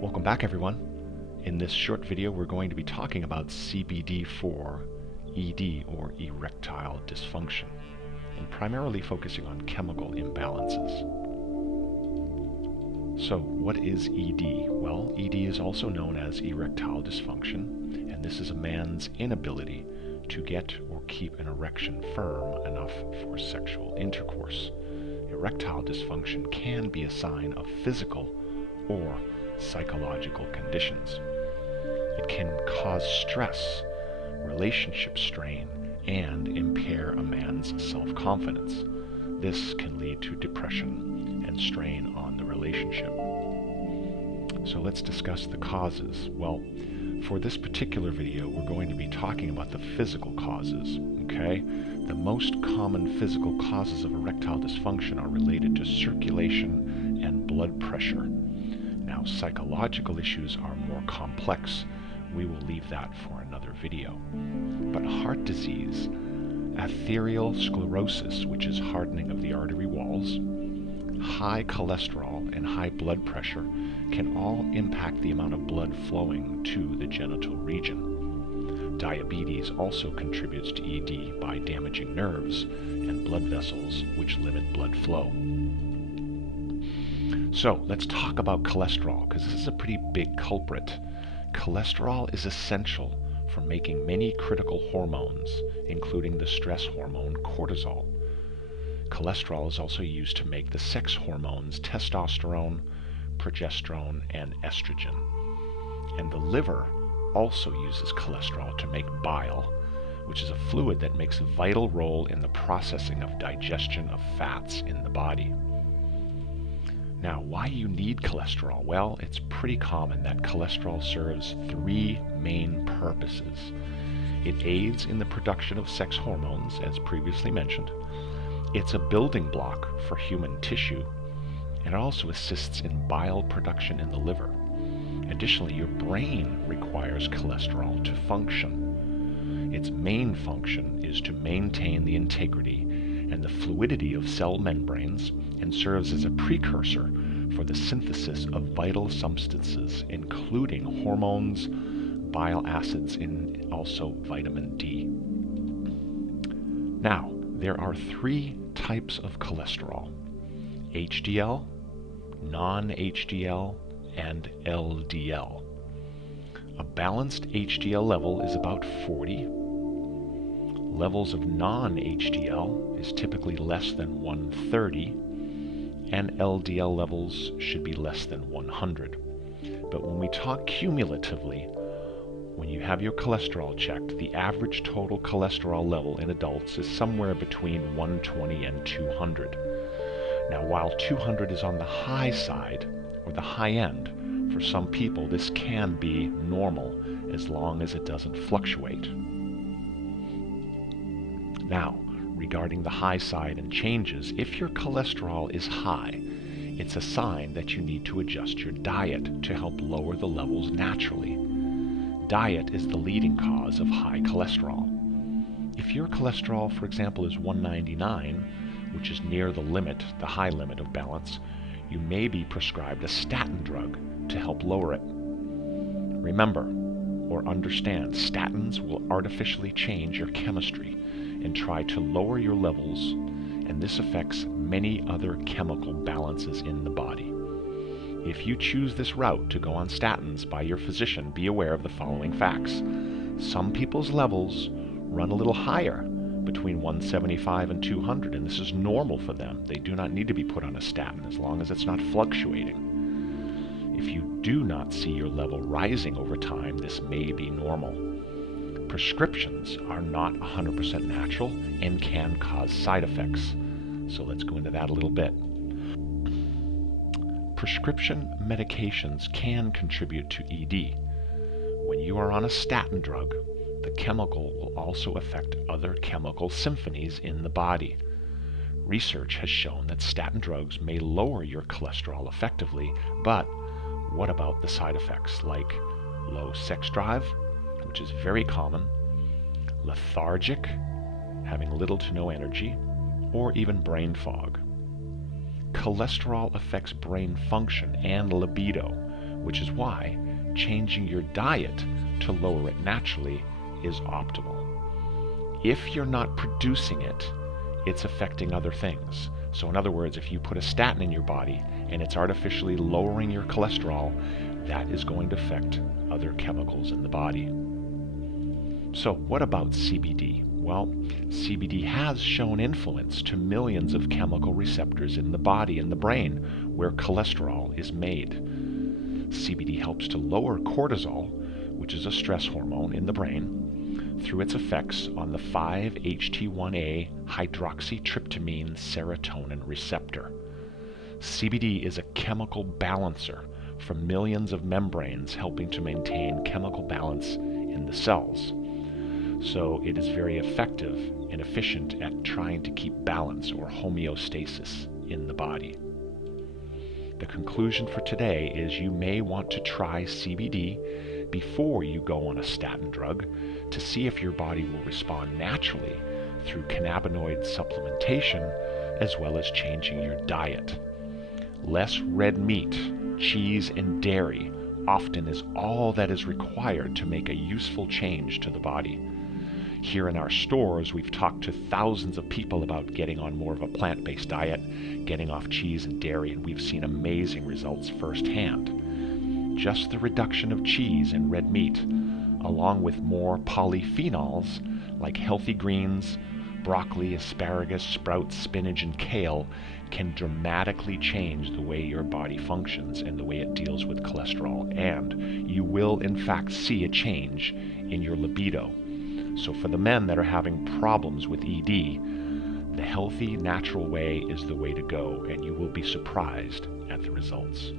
Welcome back, everyone. In this short video, we're going to be talking about CBD for ED, or erectile dysfunction, and primarily focusing on chemical imbalances. So, what is ED? Well, ED is also known as erectile dysfunction, and this is a man's inability to get or keep an erection firm enough for sexual intercourse. Erectile dysfunction can be a sign of physical or psychological conditions. It can cause stress, relationship strain, and impair a man's self-confidence. This can lead to depression and strain on the relationship. So let's discuss the causes. Well, for this particular video, we're going to be talking about the physical causes, okay? The most common physical causes of erectile dysfunction are related to circulation and blood pressure. Now, psychological issues are more complex. We will leave that for another video. But heart disease, arterial sclerosis, which is hardening of the artery walls, high cholesterol, and high blood pressure can all impact the amount of blood flowing to the genital region. Diabetes also contributes to ED by damaging nerves and blood vessels, which limit blood flow. So let's talk about cholesterol, because this is a pretty big culprit. Cholesterol is essential for making many critical hormones, including the stress hormone cortisol. Cholesterol is also used to make the sex hormones testosterone, progesterone, and estrogen. And the liver also uses cholesterol to make bile, which is a fluid that makes a vital role in the processing of digestion of fats in the body. Now, why you need cholesterol? Well, it's pretty common that cholesterol serves three main purposes. It aids in the production of sex hormones, as previously mentioned. It's a building block for human tissue, and it also assists in bile production in the liver. Additionally, your brain requires cholesterol to function. Its main function is to maintain the integrity and the fluidity of cell membranes, and serves as a precursor for the synthesis of vital substances, including hormones, bile acids, and also vitamin D. Now, there are three types of cholesterol: HDL, non-HDL, and LDL. A balanced HDL level is about 40. Levels of non-HDL is typically less than 130, and LDL levels should be less than 100. But when we talk cumulatively, when you have your cholesterol checked, the average total cholesterol level in adults is somewhere between 120 and 200. Now, while 200 is on the high side, or the high end, for some people this can be normal as long as it doesn't fluctuate. Now, regarding the high side and changes, if your cholesterol is high, it's a sign that you need to adjust your diet to help lower the levels naturally. Diet is the leading cause of high cholesterol. If your cholesterol, for example, is 199, which is near the limit, the high limit of balance, you may be prescribed a statin drug to help lower it. Remember, or understand, statins will artificially change your chemistry and try to lower your levels, and this affects many other chemical balances in the body. If you choose this route to go on statins by your physician, be aware of the following facts. Some people's levels run a little higher, between 175 and 200, and this is normal for them. They do not need to be put on a statin as long as it's not fluctuating. If you do not see your level rising over time, this may be normal. Prescriptions are not 100% natural and can cause side effects. So let's go into that a little bit. Prescription medications can contribute to ED. When you are on a statin drug, the chemical will also affect other chemical symphonies in the body. Research has shown that statin drugs may lower your cholesterol effectively, but what about the side effects like low sex drive, which is very common, lethargic, having little to no energy, or even brain fog. Cholesterol affects brain function and libido, which is why changing your diet to lower it naturally is optimal. If you're not producing it, it's affecting other things. So in other words, if you put a statin in your body and it's artificially lowering your cholesterol, that is going to affect other chemicals in the body. So what about CBD? Well, CBD has shown influence to millions of chemical receptors in the body and the brain where cholesterol is made. CBD helps to lower cortisol, which is a stress hormone in the brain, through its effects on the 5-HT1A hydroxytryptamine serotonin receptor. CBD is a chemical balancer for millions of membranes, helping to maintain chemical balance in the cells. So it is very effective and efficient at trying to keep balance or homeostasis in the body. The conclusion for today is you may want to try CBD before you go on a statin drug to see if your body will respond naturally through cannabinoid supplementation as well as changing your diet. Less red meat, cheese, and dairy often is all that is required to make a useful change to the body. Here in our stores, we've talked to thousands of people about getting on more of a plant-based diet, getting off cheese and dairy, and we've seen amazing results firsthand. Just the reduction of cheese and red meat, along with more polyphenols like healthy greens, broccoli, asparagus, sprouts, spinach, and kale, can dramatically change the way your body functions and the way it deals with cholesterol, and you will in fact see a change in your libido. So for the men that are having problems with ED, the healthy, natural way is the way to go, and you will be surprised at the results.